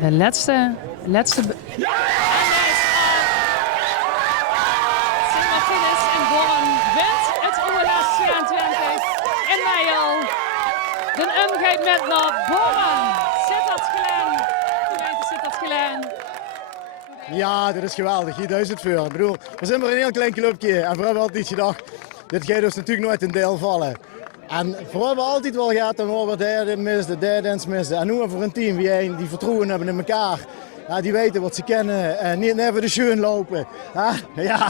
De laatste. Sint-Martinus en Born wint het OLS 22 in Nijl. De gaat met naar Born. Sittard-Geleen. Gemeente Sittard-Geleen. Ja, dit is geweldig. Hier 1000 voor. Ik bedoel, we zijn maar een heel klein clubje. En we hebben altijd gedacht, dit gaat dus natuurlijk nooit in deel vallen. En vooral we altijd wel gehad, dan horen we derde misde, derde eens misde. En nu voor een team die vertrouwen hebben in elkaar. Ja, die weten wat ze kennen en niet even de schoen lopen. Ja.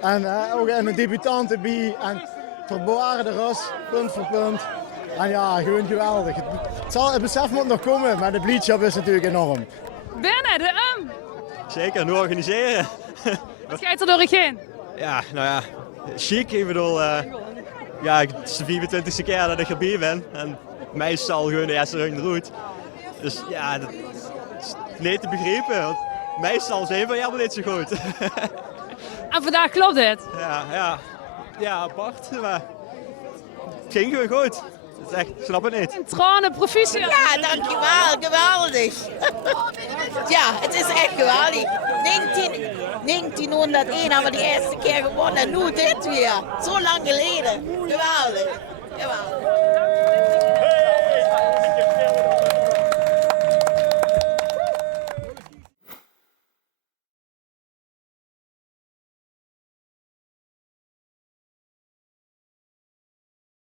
En ook een debutant erbij. En verbewaren de rust, punt voor punt. En ja, gewoon geweldig. Het besef moet nog komen, maar de bleach-up is natuurlijk enorm. Binnen de Zeker, nu organiseren. Wat gaat er door je heen? Ja, nou ja, chic. Ik bedoel, ja, het is de 24e keer dat ik erbij ben. En meestal gewoon de eerste ronde route. Dus ja, dat is niet te begrijpen. Want meestal zijn we helemaal niet zo goed. En vandaag klopt het. Ja, apart. Maar het ging gewoon goed. Het is echt, ik snap het niet. Tranen, proficiat. Ja, dankjewel. Geweldig. Ja, het is echt geweldig. 1901 hebben we de eerste keer gewonnen. Nu dit weer. Zo lang geleden. Geweldig. Geweldig.